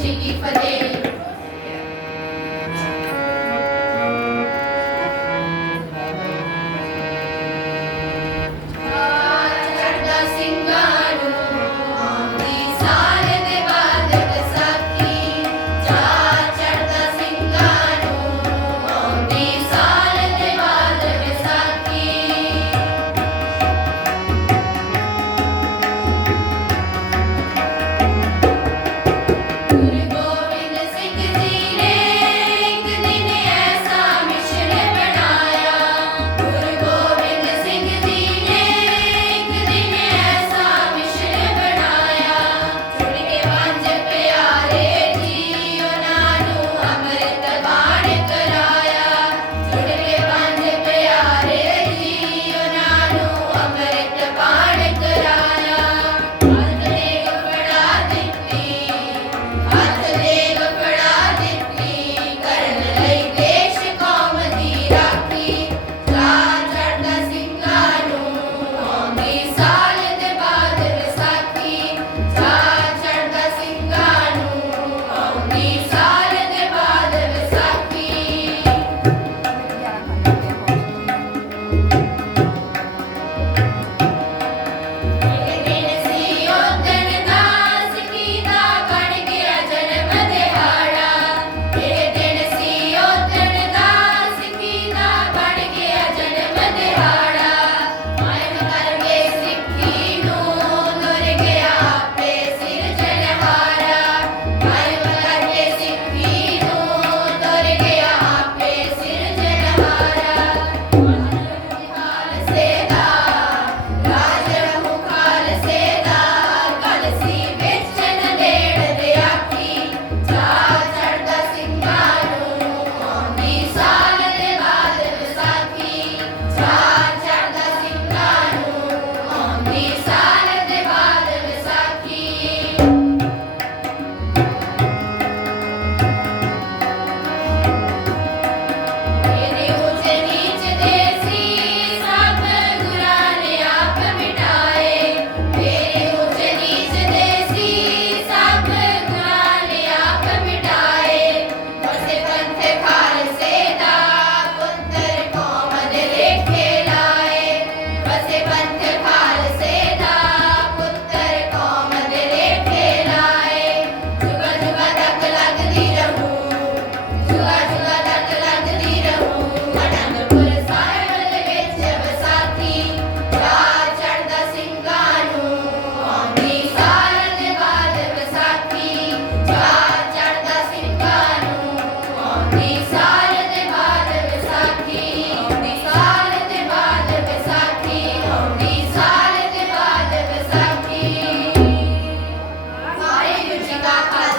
ਜੀ ਕੀ ਫਤਿਹ Gracias.